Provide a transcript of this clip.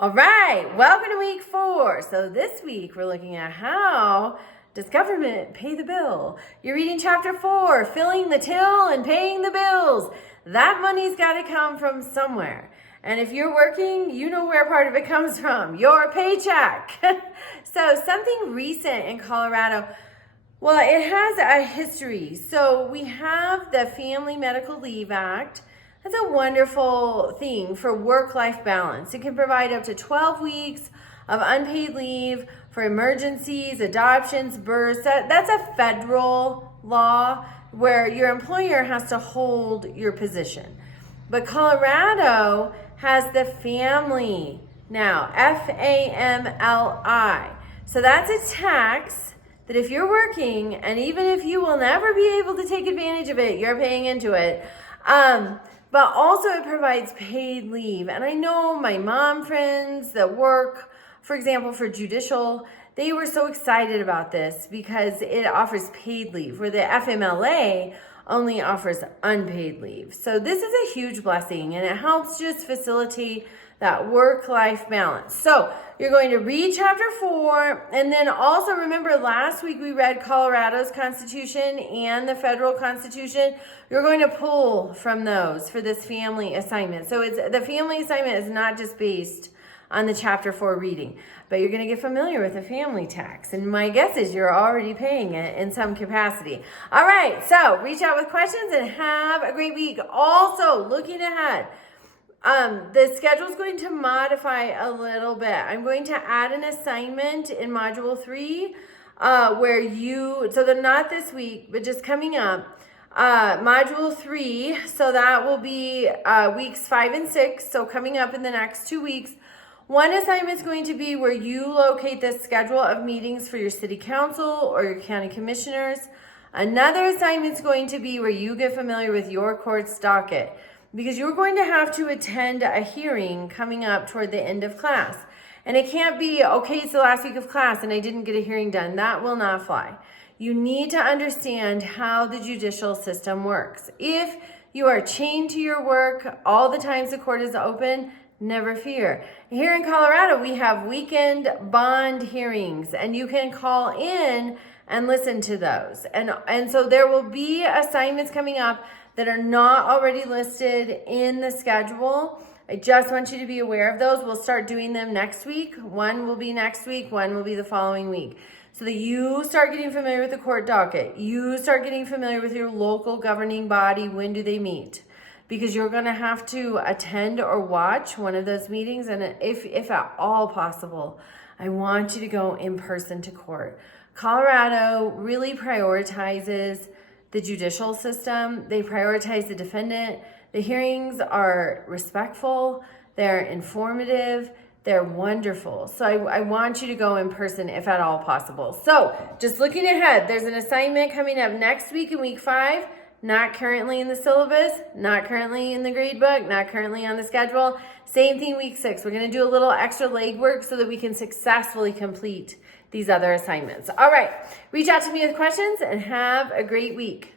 All right, welcome to week 4. So this week we're looking at how does government pay the bill? You're reading chapter 4, filling the till and paying the bills. That money's got to come from somewhere. And if you're working, you know where part of it comes from, your paycheck. So something recent in Colorado, well, it has a history. So we have the Family Medical Leave Act. That's a wonderful thing for work-life balance. It can provide up to 12 weeks of unpaid leave for emergencies, adoptions, births. That's a federal law where your employer has to hold your position. But Colorado has the family now, FAMLI. So that's a tax that if you're working, and even if you will never be able to take advantage of it, you're paying into it. But also it provides paid leave. And I know my mom friends that work, for example, for judicial, they were so excited about this because it offers paid leave, where the FMLA only offers unpaid leave. So this is a huge blessing, and it helps just facilitate that work-life balance. So you're going to read chapter 4, and then also remember last week we read Colorado's Constitution and the federal Constitution. You're going to pull from those for this family assignment. So the family assignment is not just based on the chapter 4 reading, but you're going to get familiar with the family tax. And my guess is you're already paying it in some capacity. All right, so reach out with questions and have a great week. Also, looking ahead, the schedule is going to modify a little bit. I'm going to add an assignment in module 3 so they're not this week, but just coming up. Module 3, so that will be weeks 5 and 6, so coming up in the next 2 weeks. One assignment is going to be where you locate the schedule of meetings for your city council or your county commissioners. Another assignment is going to be where you get familiar with your court's docket, because you're going to have to attend a hearing coming up toward the end of class. And it can't be, okay, it's the last week of class and I didn't get a hearing done. That will not fly. You need to understand how the judicial system works. If you are chained to your work all the times the court is open, never fear. Here in Colorado, we have weekend bond hearings, and you can call in and listen to those. And so there will be assignments coming up that are not already listed in the schedule. I just want you to be aware of those. We'll start doing them next week. One will be next week, one will be the following week. So that you start getting familiar with the court docket. You start getting familiar with your local governing body. When do they meet? Because you're going to have to attend or watch one of those meetings. And if at all possible, I want you to go in person to court. Colorado really prioritizes the judicial system. They prioritize the defendant. The hearings are respectful. They're informative. They're wonderful. So I want you to go in person if at all possible. So just looking ahead, there's an assignment coming up next week in week 5. Not currently in the syllabus, not currently in the grade book, not currently on the schedule. Same thing week 6. We're going to do a little extra legwork so that we can successfully complete these other assignments. All right, reach out to me with questions and have a great week.